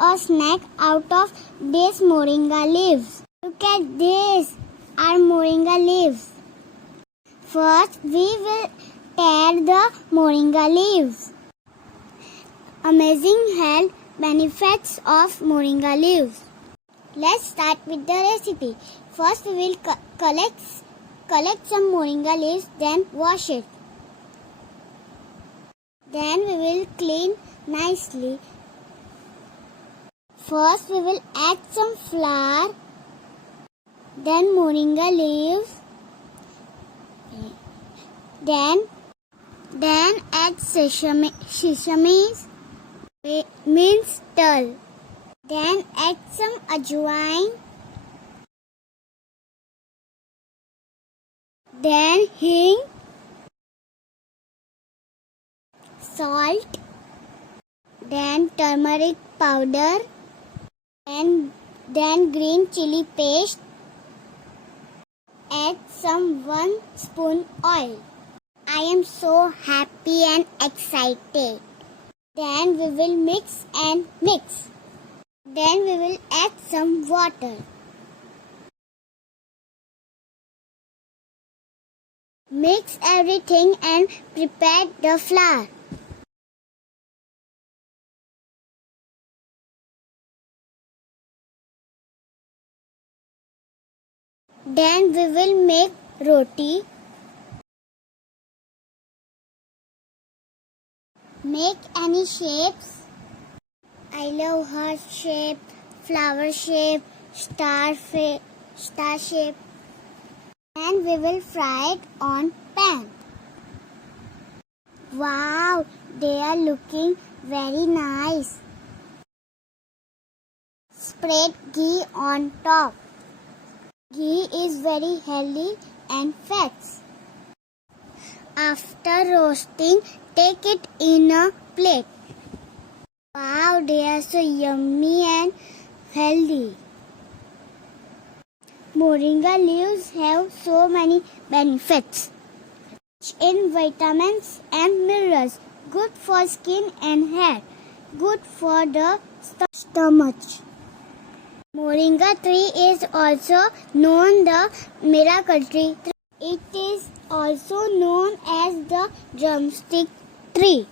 a snack out of these moringa leaves. Look at this, our moringa leaves. First, we will tear the moringa leaves. Amazing health benefits of moringa leaves. Let's start with the recipe. First, we will collect some moringa leaves, then wash it. Then we will clean nicely. First, we will add some flour, then moringa leaves, then add sesame, minced tulle, then add some ajwain, then hing, salt, then turmeric powder, and then green chili paste. Add some 1 spoon oil. I am so happy and excited. Then we will mix and mix. Then we will add some water. Mix everything and prepare the flour. Then we will make roti. Make any shapes. I love heart shape, flower shape, star shape. And we will fry it on pan. Wow, they are looking very nice. Spread ghee on top. Ghee is very healthy and fats. After roasting, take it in a plate. Wow, they are so yummy and healthy. Moringa leaves have so many benefits. Rich in vitamins and minerals, good for skin and hair, good for the stomach. Moringa tree is also known the miracle tree. It is also known as the drumstick tree.